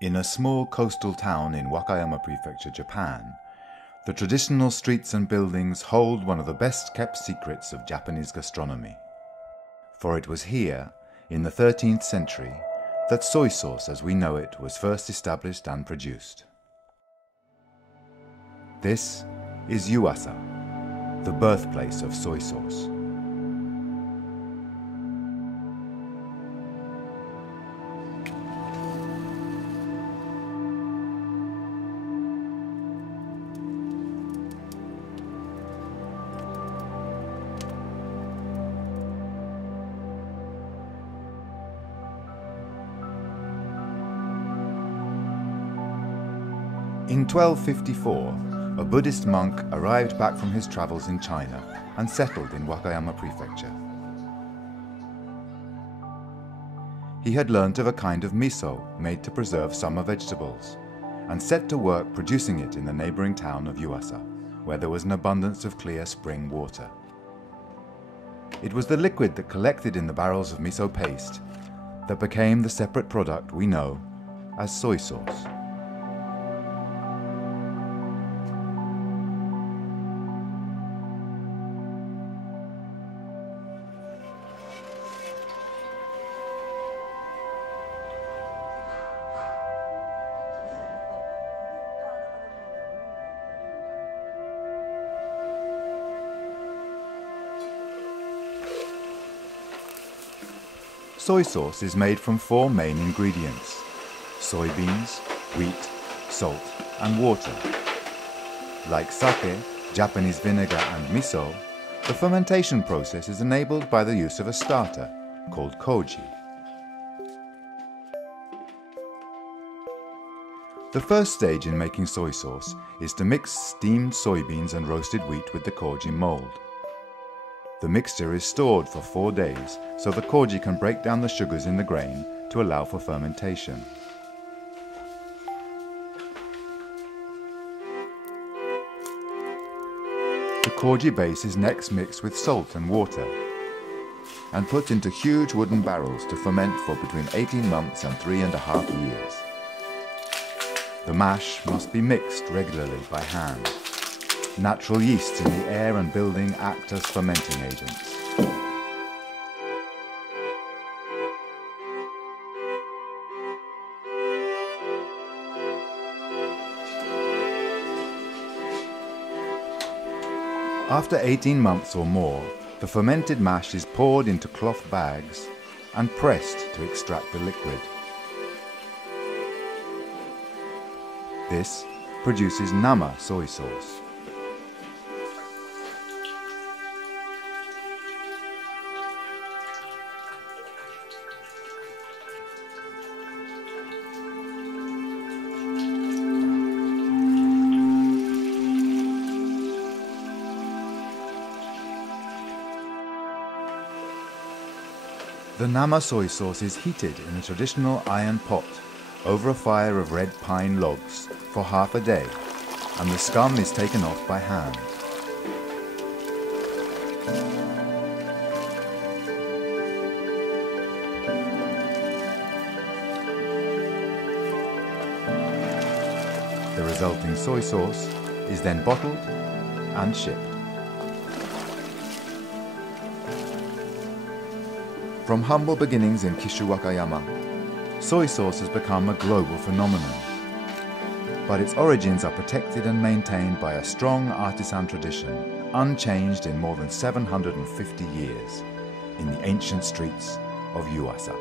In a small coastal town in Wakayama Prefecture, Japan, the traditional streets and buildings hold one of the best-kept secrets of Japanese gastronomy. For it was here, in the 13th century, that soy sauce as we know it was first established and produced. This is Yuasa, the birthplace of soy sauce. In 1254, a Buddhist monk arrived back from his travels in China and settled in Wakayama Prefecture. He had learnt of a kind of miso made to preserve summer vegetables and set to work producing it in the neighbouring town of Yuasa, where there was an abundance of clear spring water. It was the liquid that collected in the barrels of miso paste that became the separate product we know as soy sauce. Soy sauce is made from 4 main ingredients: soybeans, wheat, salt, and water. Like sake, Japanese vinegar, and miso, the fermentation process is enabled by the use of a starter called koji. The first stage in making soy sauce is to mix steamed soybeans and roasted wheat with the koji mold. The mixture is stored for 4 days so the koji can break down the sugars in the grain to allow for fermentation. The koji base is next mixed with salt and water and put into huge wooden barrels to ferment for between 18 months and 3.5 years. The mash must be mixed regularly by hand. Natural yeasts in the air and building act as fermenting agents. After 18 months or more, the fermented mash is poured into cloth bags and pressed to extract the liquid. This produces nama soy sauce. The nama soy sauce is heated in a traditional iron pot over a fire of red pine logs for half a day, and the scum is taken off by hand. The resulting soy sauce is then bottled and shipped. From humble beginnings in Kishu Wakayama, soy sauce has become a global phenomenon. But its origins are protected and maintained by a strong artisan tradition, unchanged in more than 750 years, in the ancient streets of Yuasa.